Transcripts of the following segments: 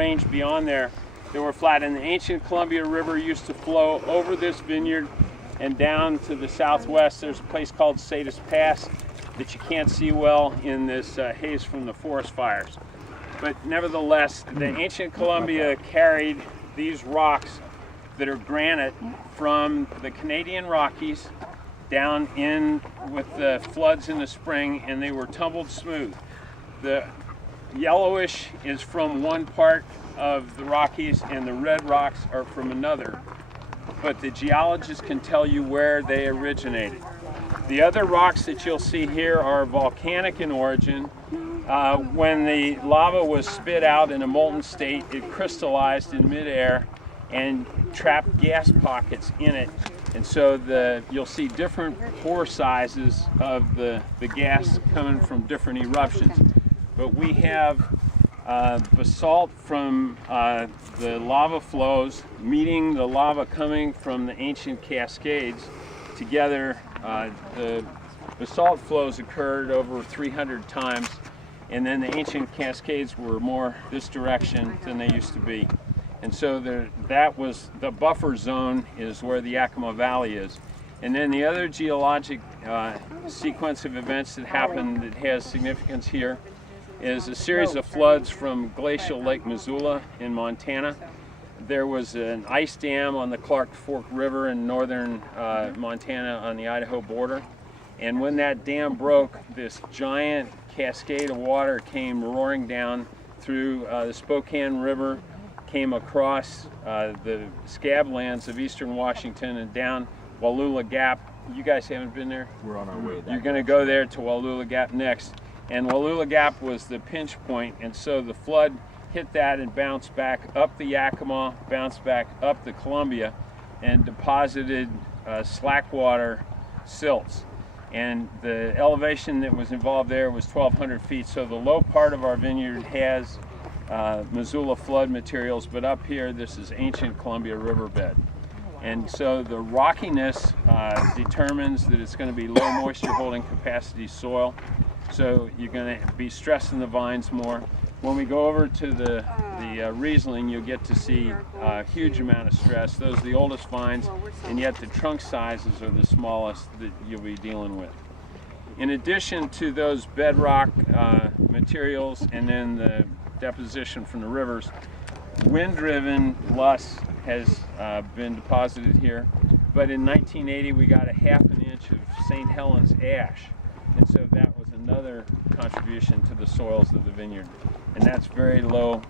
range beyond there that were flat. And the ancient Columbia River used to flow over this vineyard and down to the southwest. There's a place called Sadis Pass that you can't see well in this haze from the forest fires. But nevertheless, the ancient Columbia carried these rocks that are granite from the Canadian Rockies down in with the floods in the spring, and they were tumbled smooth. The yellowish is from one part of the Rockies and the red rocks are from another. But the geologists can tell you where they originated. The other rocks that you'll see here are volcanic in origin. When the lava was spit out in a molten state, it crystallized in midair and trapped gas pockets in it. And so you'll see different pore sizes of the gas coming from different eruptions. But we have basalt from the lava flows meeting the lava coming from the ancient Cascades together. The basalt flows occurred over 300 times, and then the ancient Cascades were more this direction than they used to be. And so that was the buffer zone, is where the Yakima Valley is. And then the other geologic sequence of events that happened that has significance here is a series of floods from glacial Lake Missoula in Montana. There was an ice dam on the Clark Fork River in northern Montana on the Idaho border. And when that dam broke, this giant cascade of water came roaring down through the Spokane River, came across the scablands of eastern Washington and down Wallula Gap. You guys haven't been there? We're on our way. You're going to go there to Wallula Gap next. And Wallula Gap was the pinch point, and so the flood hit that and bounced back up the Yakima, bounced back up the Columbia, and deposited slackwater silts. And the elevation that was involved there was 1,200 feet. So the low part of our vineyard has Missoula flood materials, but up here this is ancient Columbia riverbed. And so the rockiness determines that it's going to be low moisture holding capacity soil. So you're going to be stressing the vines more. When we go over to the Riesling, you'll get to see a huge amount of stress. Those are the oldest vines, and yet the trunk sizes are the smallest that you'll be dealing with. In addition to those bedrock materials and then the deposition from the rivers, wind-driven loess has been deposited here. But in 1980, we got a ½ an inch of St. Helens ash. And so that was another contribution to the soils of the vineyard. And that's very low,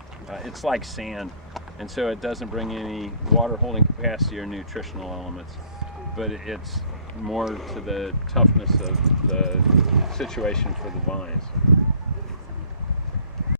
it's like sand. And so it doesn't bring any water holding capacity or nutritional elements. But it's more to the toughness of the situation for the vines.